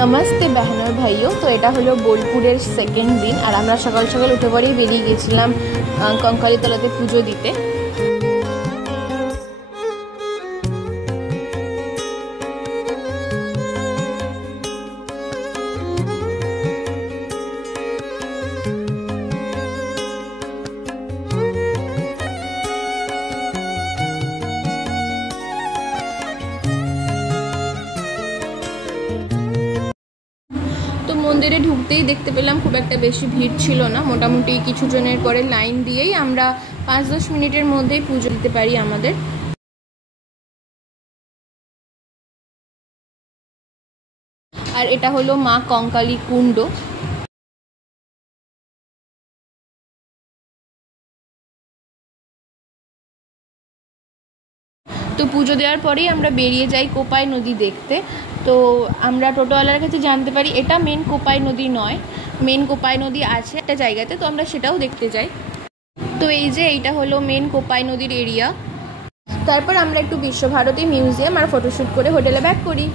नमस्ते बहन और भाइयों। तो এটা হলো বোলপুরের সেকেন্ড দিন আর আমরা সকাল সকাল উঠে পরেই বেরিয়ে গেছিলাম কঙ্কালীতলাতে পুজো দিতে। তো মন্দিরে ঢুকতেই দেখতে পেলাম খুব একটা বেশি ভিড় ছিল না, মোটামুটি কিছু জনের পরে লাইন দিয়েই আমরা 5-10 মিনিটের মধ্যেই পুজো দিতে পারি আমাদের। আর এটা হলো মা কঙ্কালী কুণ্ড। তো পুজো দেওয়ার পরেই আমরা বেরিয়ে যাই কোপাই নদী দেখতে। তো আমরা টোটোওয়ালার কাছে জানতে পারি এটা মেন কোপাই নদী নয়, মেন কোপাই নদী আছে একটা জায়গাতে, তো আমরা সেটাও দেখতে যাই। তো এই যে এইটা হলো মেন কোপাই নদীর এরিয়া। তারপর আমরা একটু বিশ্বভারতী মিউজিয়াম আর ফটোশ্যুট করে হোটেলে ব্যাক করি।